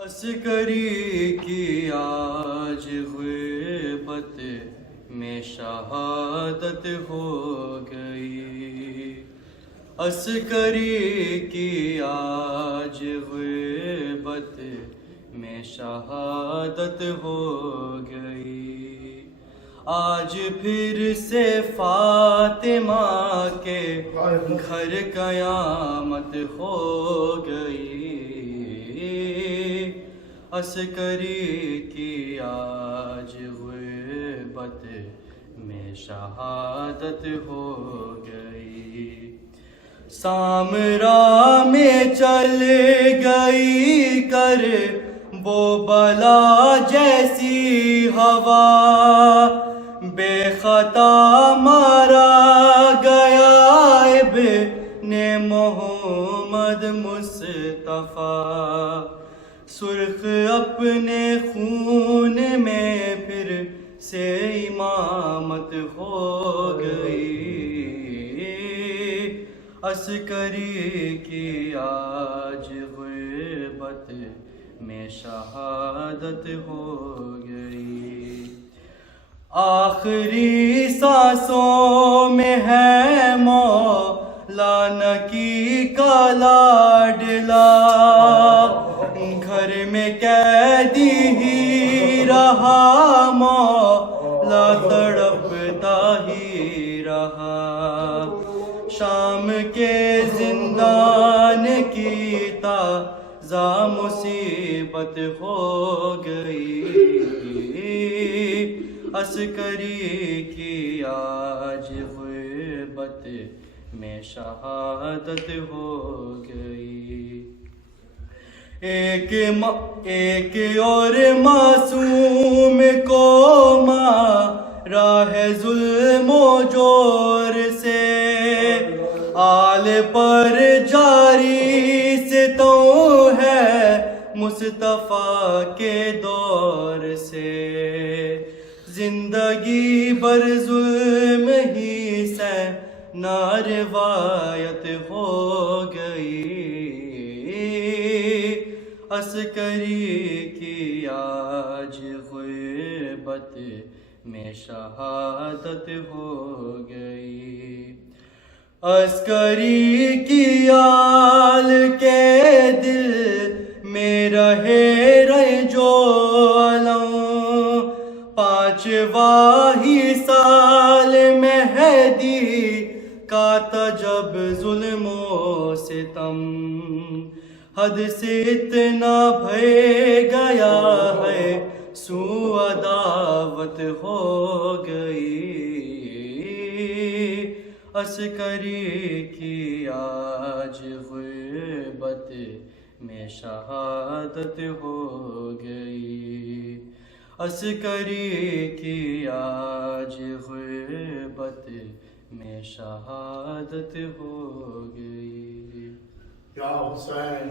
अस्करी की आज ग़ुरबत में शहादत हो गई। अस्करी की आज ग़ुरबत में शहादत हो गई। आज फिर से फातिमा के घर क़यामत हो गई। अस्करी की आज ग़ुरबत में शहादत हो गई। सामरा में चल गई कर वो बला जैसी हवा, बेखता मारा गया इब्ने मोहम्मद मुस्तफ़ा। सुर्ख अपने खून में फिर से इमामत हो गई। अस्करी की आज ग़ुरबत में शहादत हो गई। आखिरी सांसों में है मौलाना की का लाडला, घर में कैदी ही रहा मौला तड़पता ही रहा। शाम के जिंदान की ताज़ा मुसीबत हो गई। अस्करी की आज ग़ुरबत में शहादत हो गई। एक और मासूम को मारा है ज़ुल्म जोर से, आल पर जारी सितम है मुस्तफ़ा के दौर से। जिंदगी भर ज़ुल्म ही से नारवायत हो गई। अस्करी की आज ग़ुरबत में शहादत हो गई। अस्करी की आल के दिल में रहे जो अलम, पांचवा ही साल मेहदी का तजब ज़ुल्मों सितम। हद से इतना भय गया है सुअदावत हो गई। अस्करी की आज ग़ुरबत में शहादत हो गई। अस्करी की आज ग़ुरबत में शहादत हो गई। या हुसैन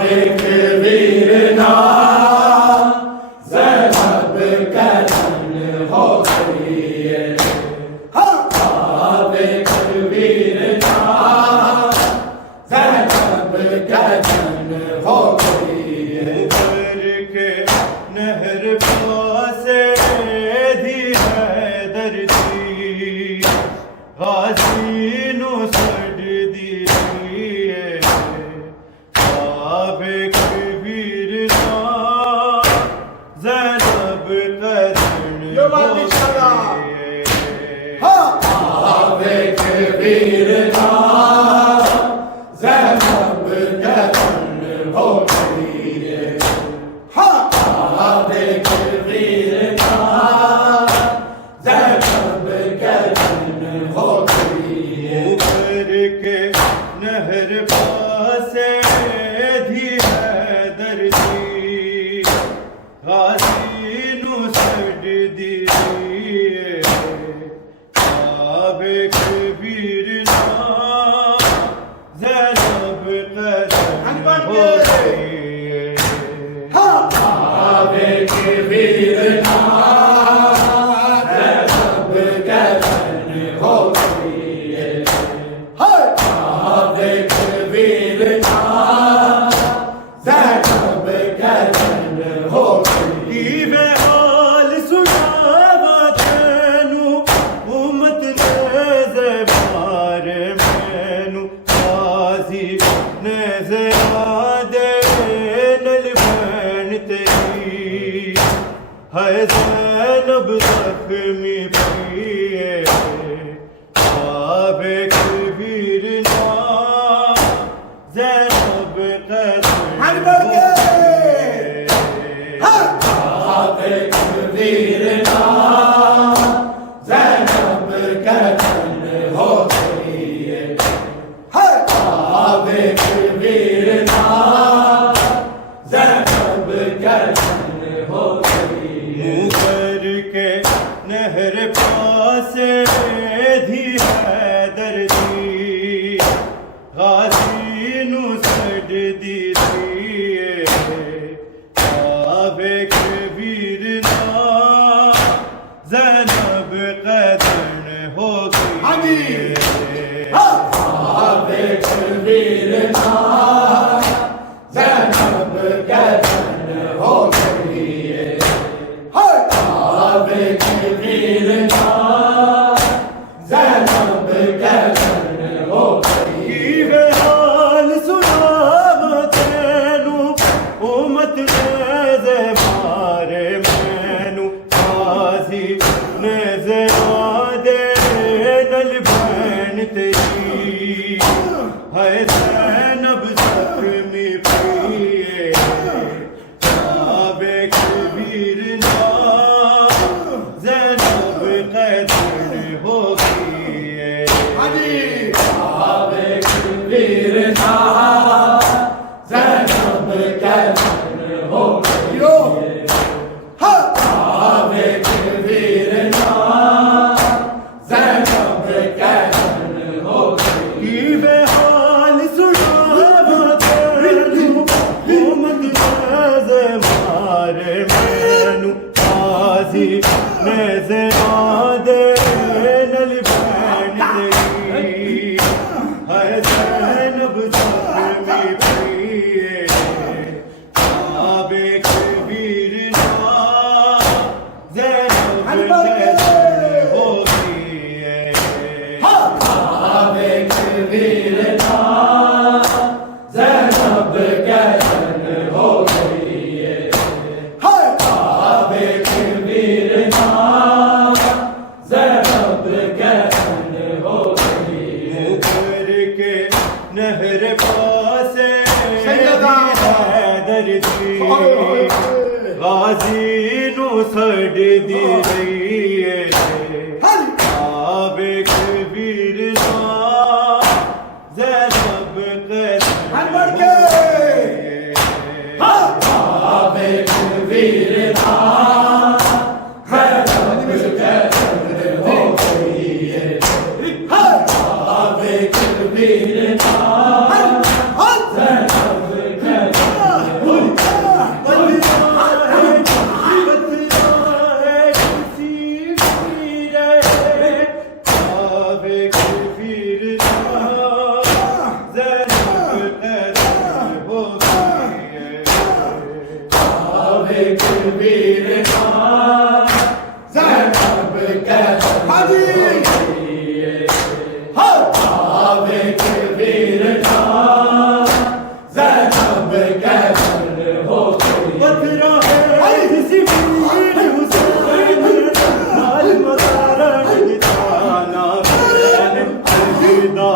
आबिक वीरना ज़ैनब कदन हो गई है आबिक वीरना ज़ैनब कदन हो गई है के नहर पासे दी है दर्दी गाजी नु सड़ दी आबिक वीरना ज़ैनब कदन हो गई आबिक वीरना ज़ैनब कदन हो गई है आबिक वीरना ज़ैनब कदन हो गई है के नहर पासे धी है दर्दी गाजी नु सड़ दी आबिक वीरना ज़ैनब कदन हो गई आबिक वीरना ज़ैनब कदन हो गई है आबिक वीरना ज़ैनब कदन हो गई वे हाल सुनावा तेनू उम्मत ने ज़बार मैनू गाजी ने ज़रा दे नल बहन तेरी है ज़ैनब ज़ख्मी पिए आबिक वीरना ज़ैनब कदन हो गई आबिक वीरना ज़ैनब कदन हो गई है आबिक वीरना ज़ैनब कदन हो गई है के नहर पासे धी है दर्दी गाजी नु सड़ दी आबिक वीरना ज़ैनब कदन हो गई आबिक वीरना ज़ैनब कदन हो गई है आबिक वीरना ज़ैनब कदन हो गई वे हाल सुनावा तेनू उम्मत ने ज़बार मैनू गाजी ने ज़रा दे नल बहन तेरी है ज़ैनब ज़ख्मी पिए आबिक वीरना ज़ैनब कदन हो गई आबिक वीरना ज़ैनब कदन हो गई आबिक वीरना ज़ैनब कदन हो गई वे हाल सुनावा तेनू उम्मत ने ज़बार मैनू गाजी ने ज़रा दे नल बहन तेरी है ज़ैनब ज़ख्मी पिए आबिक वीरना ज़ैनब कदन हो गई आबिक वीरना ज़ैनब कदन हो गई है आबिक वीरना ज़ैनब कदन हो गई है के नहर पासे दर्दी गाजी नु सड़ दी आबिक वीरना ज़ैनब कदन हो गई आबिक वीरना ज़ैनब कदन हो गई है आबिक वीरना ज़ैनब कदन कबीर नाम ज़ैनब कैसन आवे कबीर नाम ज़ैनब कैसन हो गई पथरा है किसी वीर हुसैन लाल मकारण दिखाना मैंने अलविदा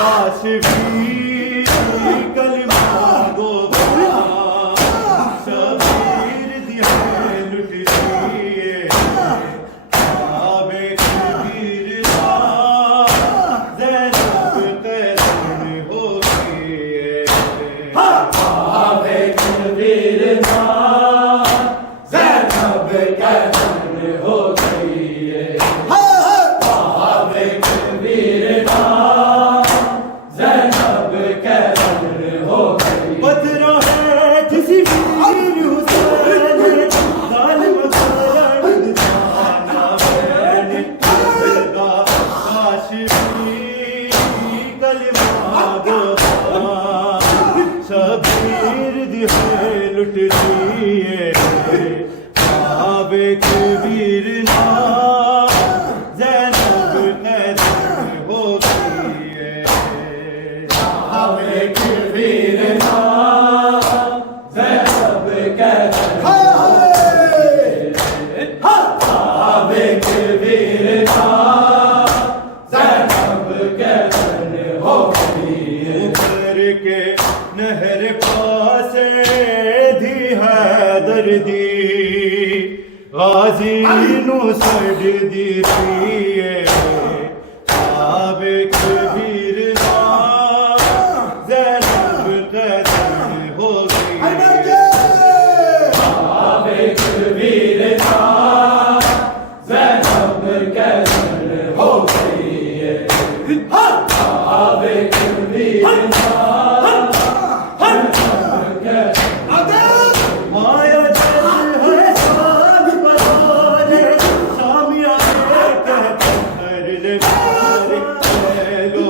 लाश भी कलमा दो शबीर दिया लुट लिए आवे कबीर नाम ज़ैनब कैसन हो गई आवे कबीर नाम ज़ैनब कैसन हो गई आवे कबीर नाम ज़ैनब कैसन हो गई पथरा है किसी वीर हुसैन लाल मकारण दिखाना मैंने अलविदा लाश भी कलमा दो शबीर दिए लुट लिए आवे कबीर नाम ज़ैनब कैसन हो गई आवे कबीर नाम ज़ैनब कैसन आवे कबीर नाम ज़ैनब कैसन हो गई ऊपर के नहर पास दी है दर्दी गाजी नु सड़ दी पिए आवे कबीर नाम ज़ैनब कैसन हो गई आवे कबीर नाम ज़ैनब कैसन हो गई आवे कबीर नाम ज़ैनब कैसन माया जल है शाम बहारे शामिया में कहते कर ले मारे लो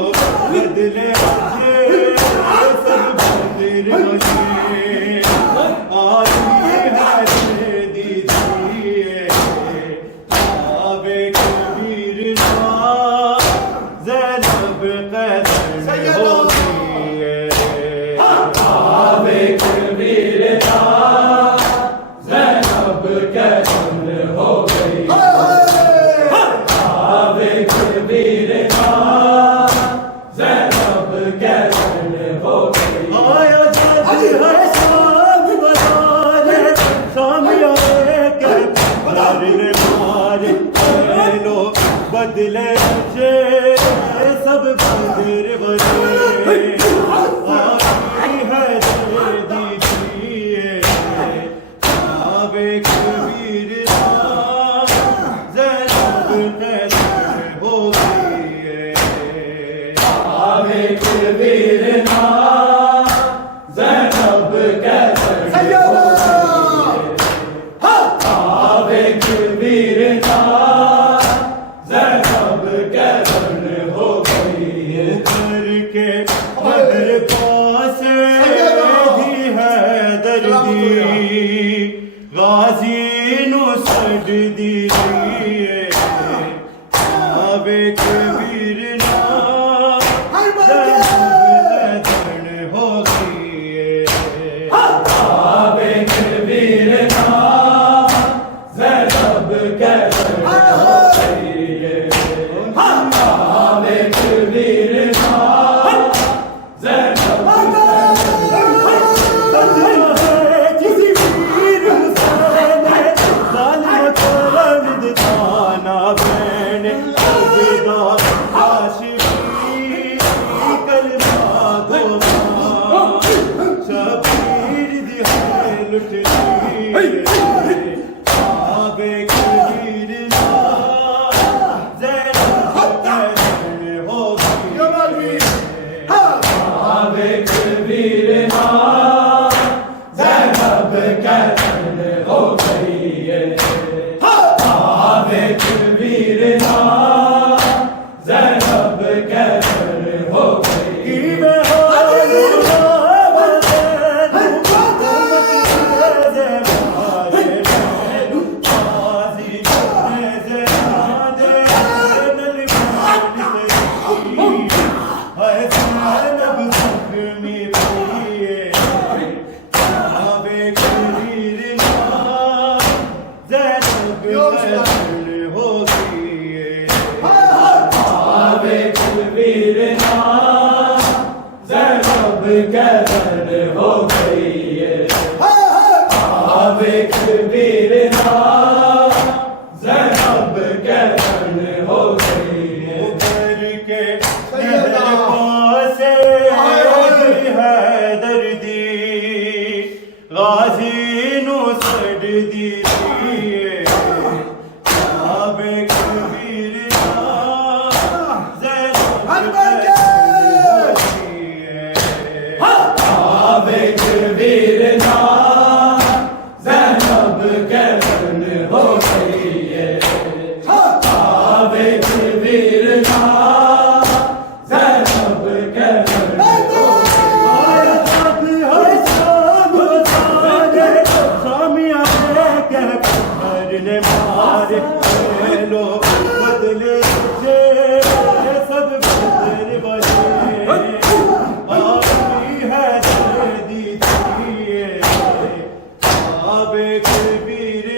बदले मुझे सब मंदिर बने आई है दीजिए आवे कबीर नाम ज़ैनब कैसन हो गई आवे कबीर नाम ज़ैनब कैसन हो गई आवे कबीर नाम ज़ैनब कैसन हो गई आया जब है शाम बजाने शामिया के कर ले मारे लो बदले मुझे सब मंदिर बने आई है दीजिए आवे कबीर नाम ज़ैनब कैसन हो गई आवे कबीर नाम ज़ैनब कैसन हो गई आवे कबीर नाम ज़ैनब कैसन हो गई ऊपर के नहर पास दी है दर्दी गाजी नु सड़ दी आवे कबीर नाम ज़ैनब कैसन हो गई आवे कबीर नाम ज़ैनब कैसन हो गई आवे कबीर नाम ज़ैनब किसी वीर हुसैन लाल मकारण दिखाना मैंने अलविदा लाश भी कलमा दो शबीर दिए लुट लिए आवे कबीर नाम ज़ैनब कैसन हो गई आवे कबीर नाम ज़ैनब कैसन हो गई आवे कबीर नाम ज़ैनब कैसन हो गई मैं गाजी नु सड़ दी आबे कबीर आबे कबीर ज़ैनब कैफन हो गई है आबे कबीर ज़ैनब कैफन हो गई मारे लो बदले सब बदल बने आपकी है दर्दी आबे कबीर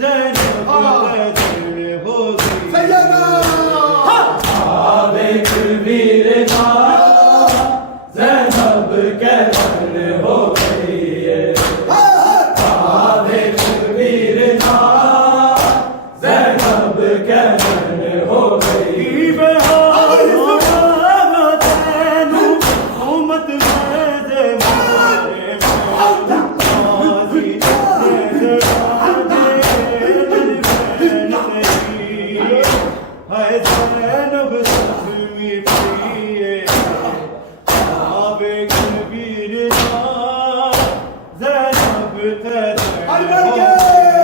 ज़ैनब कैफन हो गई आबे कबीर ज़ैनब कैफन हो गई है आबे कबीर ज़ैनब कैफन हो गई आबे कबीर ज़ैनब कैफन हो गई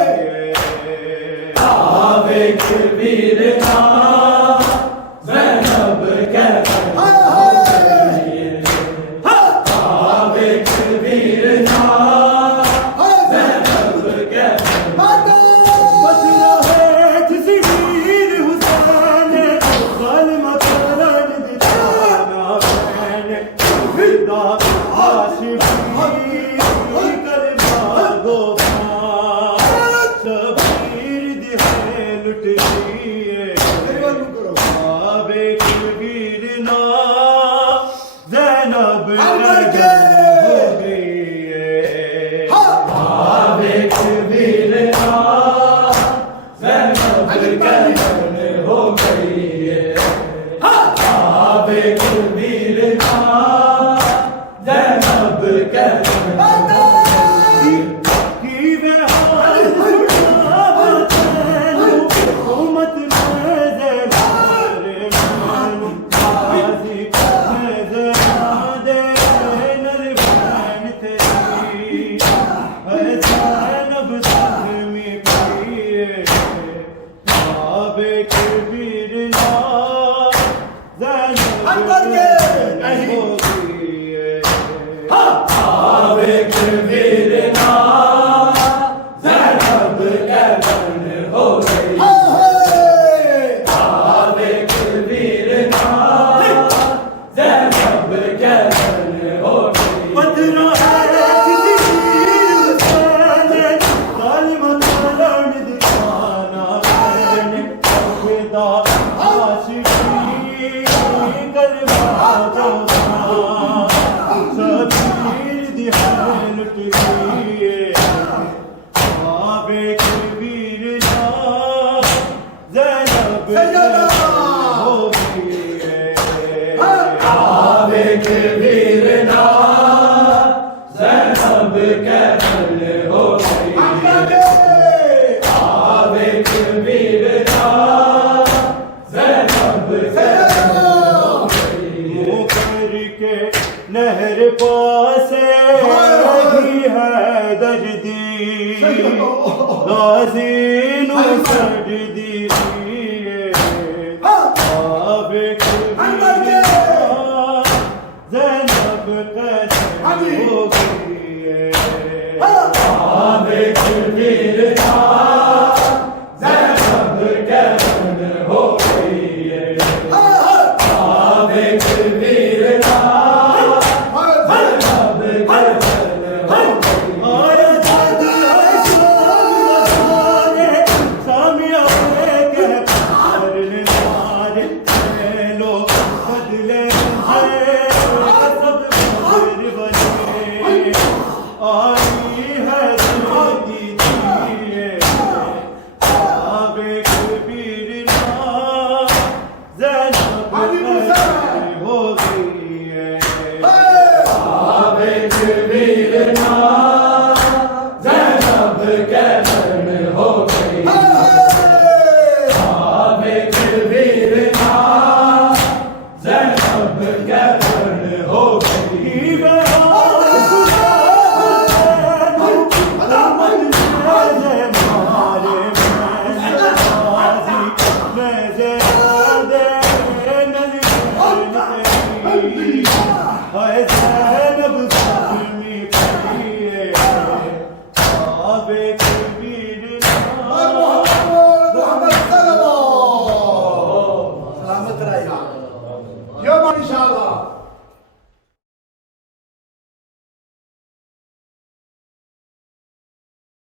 आबे कबीर ज़ैनब कैफन आबे कबीर ज़ैनब हो गई आबे कबीर ज़ैनब कैफन हो गई आबे कबीर ज़ैनब कैफन आबे कबीर ज़ैनब हो गई आबे कबीर ज़ैनब कैफन हो गई आबे कबीर ज़ैनब कैफन हो गई आबे कबीर ज़ैनब हो गई आबे कबीर ज़ैनब कैफन हो गई आबे कबीर ज़ैनब कैफन हो गई मुँह करके नहर पासे ही है दर्दी गाजी नु सड़ दी आबे कबीर ज़ैनब कैफन हो गई आबे कबीर ज़ैनब कैफन हो गई आबे कबीर ज़ैनब कैफन हो गई सामिया कबीर हाय ज़ैनब ज़ुल्मी पड़िए आबे कबीर मोहम्मद सल्लल्लाहु सलामत रहिए